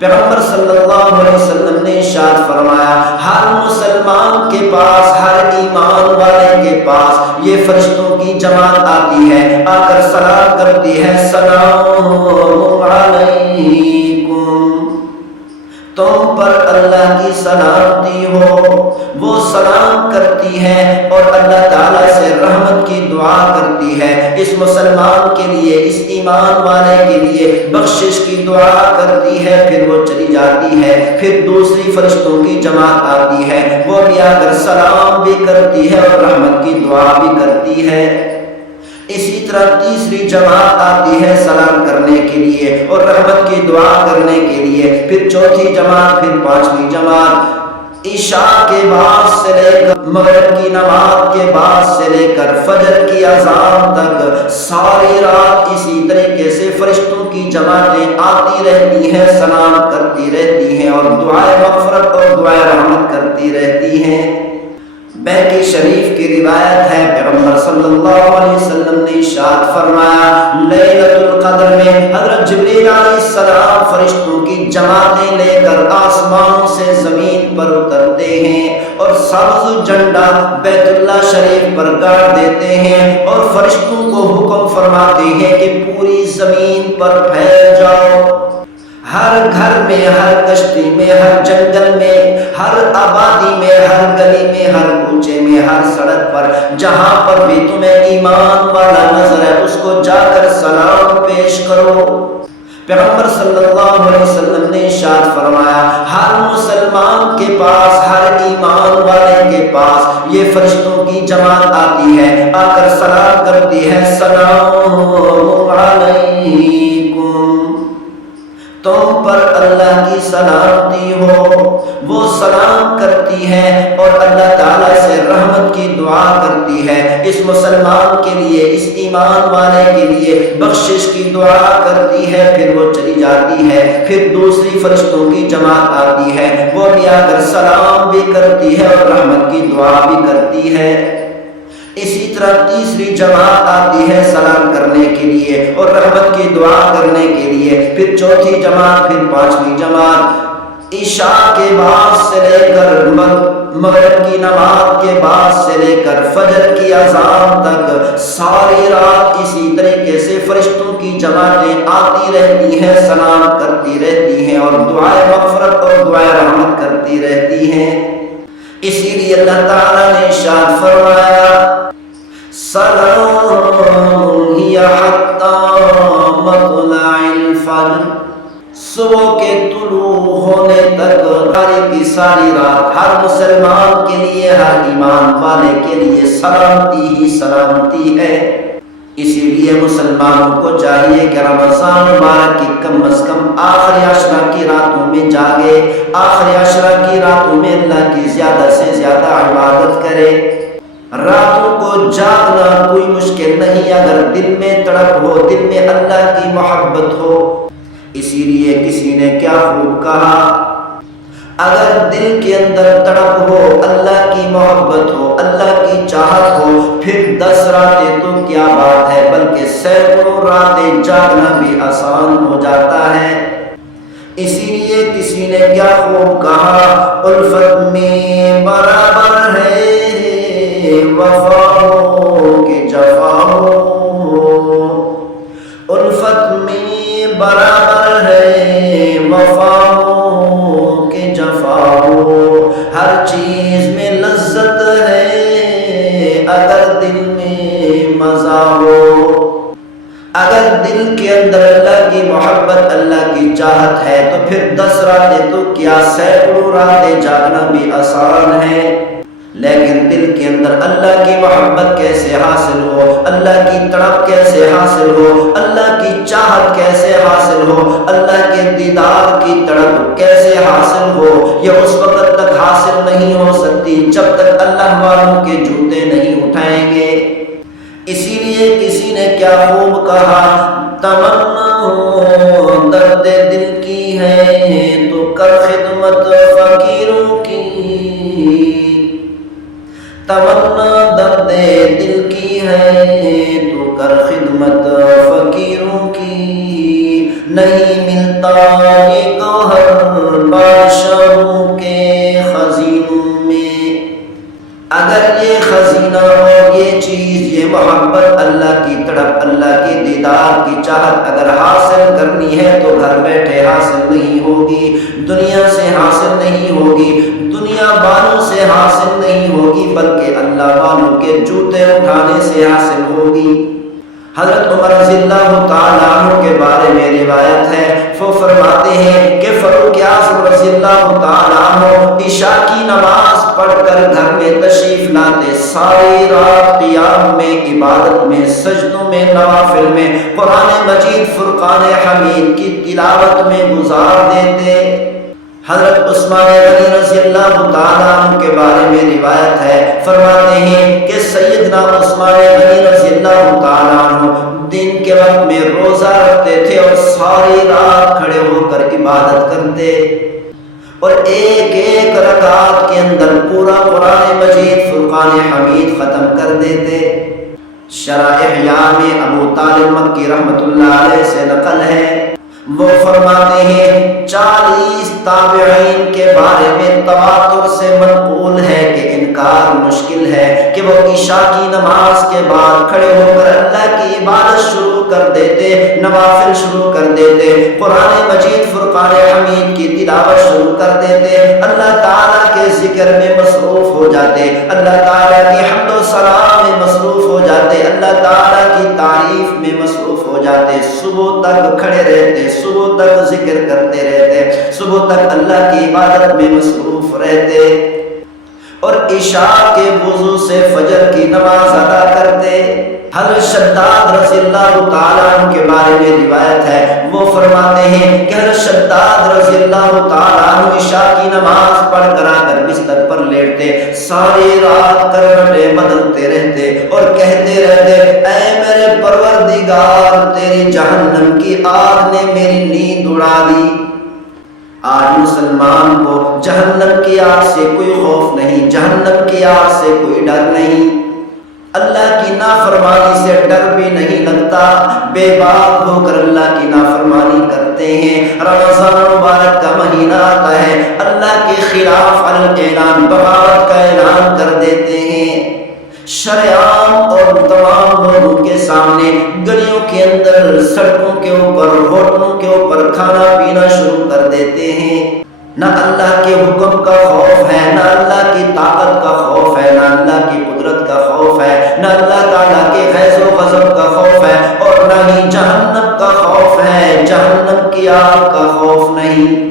پیغمبر صلی اللہ علیہ وسلم نے ارشاد فرمایا ہر مسلمان کے پاس، ہر ایمان والے کے پاس یہ فرشتوں کی جماعت آتی ہے، آ کر سلام کرتی ہے، سلام علیکم، تم پر اللہ کی سلامتی ہو۔ وہ سلام کرتی ہے اور اللہ تعالیٰ سے رحمت کی دعا کرتی ہے، اس مسلمان کے لیے، اس ایمان والے کے لیے بخشش کی دعا کرتی ہے، پھر وہ چلی جاتی ہے۔ پھر دوسری فرشتوں کی جماعت آتی ہے، وہ بھی آ کر سلام بھی کرتی ہے اور رحمت کی دعا بھی کرتی ہے۔ اسی طرح تیسری جماعت آتی ہے سلام کرنے کے لیے اور رحمت کی دعا کرنے کے لیے، پھر چوتھی جماعت، پھر پانچویں جماعت۔ عشاء کے بعد سے لے کر مغرب کی نماز کے بعد سے لے کر فجر کی اذان تک ساری رات اسی طریقے سے فرشتوں کی جماعتیں آتی رہتی ہیں، سلام کرتی رہتی ہیں اور دعائے مغفرت اور دعائے رحمت کرتی رہتی ہیں۔ بہقی شریف کی روایت ہے، پیغمبر صلی اللہ علیہ وسلم نے ارشاد فرمایا لیلۃ القدر میں حضرت جبریل علیہ السلام فرشتوں کی جماعتیں لے کر آسمانوں سے زمین پر اترتے ہیں اور سبز جھنڈا بیت اللہ شریف پر گاڑ دیتے ہیں اور فرشتوں کو حکم فرماتے ہیں کہ پوری زمین پر پھیل جاؤ۔ ہر گھر میں، ہر کشتی میں، ہر جنگل میں، ہر آبادی میں، ہر گلی میں، ہر کوچے میں، ہر سڑک پر، جہاں پر بھی تمہیں ایمان والا نظر ہے اس کو جا کر سلام پیش کرو۔ پیغمبر صلی اللہ علیہ وسلم نے ارشاد فرمایا ہر مسلمان کے پاس، ہر ایمان والے کے پاس یہ فرشتوں کی جماعت آتی ہے، آ کر سلام کرتی ہے، سلام علیکم، تم پر اللہ کی سلامتی ہو۔ وہ سلام کرتی ہے اور اللہ تعالیٰ سے رحمت کی دعا کرتی ہے، اس مسلمان کے لیے، اس ایمان والے کے لیے بخشش کی دعا کرتی ہے، پھر وہ چلی جاتی ہے۔ پھر دوسری فرشتوں کی جماعت آتی ہے، وہ بھی آ کر سلام بھی کرتی ہے اور رحمت کی دعا بھی کرتی ہے۔ اسی طرح تیسری جماعت آتی ہے سلام کرنے کے لیے اور رحمت کی دعا کرنے کے لیے، پھر چوتھی جماعت، پھر پانچویں جماعت۔ عشاء کے بعد سے لے کر مغرب کی نماز کے بعد سے لے کر فجر کی اذان تک ساری رات اسی طریقے سے فرشتوں کی جماعتیں آتی رہتی ہیں، سلام کرتی رہتی ہیں اور دعائے مغفرت اور دعائے رحمت کرتی رہتی ہیں۔ اسی لیے اللہ تعالیٰ نے ارشاد فرمایا سلام ہی حتی مطلع الفجر، صبح کے طلوع ہونے تک ساری کی ساری رات ہر مسلمان کے لیے، ہر ایمان والے کے لیے سلامتی ہی سلامتی ہے۔ اسی لیے مسلمانوں کو چاہیے کہ رمضان مبارک کی کم از کم آخری عشرہ کی راتوں میں جاگے، آخری عشرہ کی راتوں میں اللہ کی زیادہ سے زیادہ عبادت کرے۔ راتوں کو جاگنا کوئی مشکل نہیں اگر دل میں تڑپ ہو، دل میں اللہ کی محبت ہو۔ اسی لیے کسی نے کیا خوب کہا، اگر دل کے اندر تڑپ ہو، اللہ کی محبت ہو، اللہ کی چاہت ہو، پھر 10 راتیں تو کیا بات ہے، بلکہ سینکڑوں راتیں جاگنا بھی آسان ہو جاتا ہے۔ اسی لیے کسی نے کیا خوب کہا، الفت میں برابر ہے وفاؤں کے جفاؤں، الفت میں برابر ہے وفاؤں کے جفاؤں، ہر چیز میں لذت ہے اگر دل میں مزہ ہو۔ اگر دل کے اندر اللہ کی محبت، اللہ کی چاہت ہے تو پھر 10 راتیں تو کیا، سینکڑوں راتیں جاگنا بھی آسان ہے۔ لیکن دل کے اندر اللہ کی محبت کیسے حاصل ہو، اللہ کی تڑپ کیسے حاصل ہو، اللہ کی چاہت کیسے حاصل ہو، اللہ کے دیدار کی تڑپ کیسے حاصل ہو، یہ اس وقت تک حاصل نہیں ہو سکتی جب تک اللہ والوں کے جوتے نہیں اٹھائیں گے۔ اسی لیے کسی نے کیا خوب کہا، تمنا درد دل کی ہے تو کر خدمت فقیروں کی، تمنا درد دل کی ہے تو کر خدمت فقیروں کی، نہیں ملتا یہ گوہر ہوگی، دنیا سے حاصل نہیں ہوگی، دنیا والوں سے حاصل نہیں ہوگی، بلکہ اللہ والوں کے جوتے اٹھانے سے حاصل ہوگی۔ حضرت عمر رضی اللہ تعالیٰ عنہ کے بارے میں روایت ہے، وہ فرماتے ہیں کہ فاروق اعظم رضی اللہ تعالیٰ عنہ عشاء کی نماز پڑھ کر گھر میں تشریف لاتے، ساری رات قیام میں، عبادت میں، سجدوں میں، نوافل میں، قرآن مجید فرقان حمید کی تلاوت میں گزار دیتے۔ حضرت عثمان غنی رضی اللہ تعالیٰ عنہ کے بارے میں روایت ہے، فرماتے ہیں کہ سیدنا عثمان غنی رضی اللہ تعالیٰ عنہ دن کے وقت میں روزہ رکھتے تھے اور ساری رات کھڑے ہو کر عبادت کرتے، اور ایک ایک رکعت کے اندر پورا قرآن مجید فرقان حمید ختم کر دیتے۔ شرح احیاء میں ابو طالب مکی رحمۃ اللہ علیہ سے نقل ہے، وہ فرماتے ہیں 40 تابعین کے بارے میں تواتر سے منقول ہے کہ انکار مشکل ہے کہ وہ عشاء کی نماز کے بعد کھڑے ہو کر اللہ کی عبادت شروع کر دیتے، نوافل شروع کر دیتے، قرآن مجید فرقان حمید کی تلاوت شروع کر دیتے، اللہ تعالیٰ کے ذکر میں مصروف ہو جاتے، اللہ تعالیٰ کی حمد و ثنا میں مصروف ہو جاتے، اللہ تعالیٰ کی تعریف میں مصروف ہو جاتے، صبح تک کھڑے رہتے، صبح تک ذکر کرتے رہتے، صبح تک اللہ کی عبادت میں مصروف رہتے، اور عشاء کے وضو سے فجر کی نماز ادا کرتے۔ حضرت شداد رضی اللہ تعالیٰ عنہ کے بارے میں روایت ہے، وہ فرماتے ہیں کہ حضرت شداد رضی اللہ تعالیٰ عنہ عشاء کی نماز پڑھ کر آ کر بستر پر لیٹتے، ساری رات کروٹیں بدلتے رہتے اور کہتے رہتے، اے میرے پروردگار، تیری جہنم کی آگ نے میری نیند اڑا دی۔ آج مسلمان کو جہنم کی آگ سے کوئی خوف نہیں، جہنم کی آگ سے کوئی ڈر نہیں، اللہ کی نافرمانی سے ڈر بھی نہیں لگتا، بے باک ہو کر اللہ کی نافرمانی کرتے ہیں۔ رمضان مبارک کا مہینہ آتا ہے، اللہ کے خلاف اعلان بغاوت کا اعلان کر دیتے ہیں، شرعام اور تمام لوگوں کے سامنے گلیوں کے اندر، سڑکوں کے اوپر، ہوٹلوں کے اوپر کھانا پینا شروع کر دیتے ہیں۔ نہ اللہ کے حکم کا خوف ہے، نہ اللہ کی طاقت کا خوف ہے، نہ اللہ کی قدرت کا خوف ہے، نہ اللہ تعالیٰ کے غیظ و غضب کا خوف ہے، اور نہ ہی جہنم کا خوف ہے، جہنم کی آگ کا خوف نہیں۔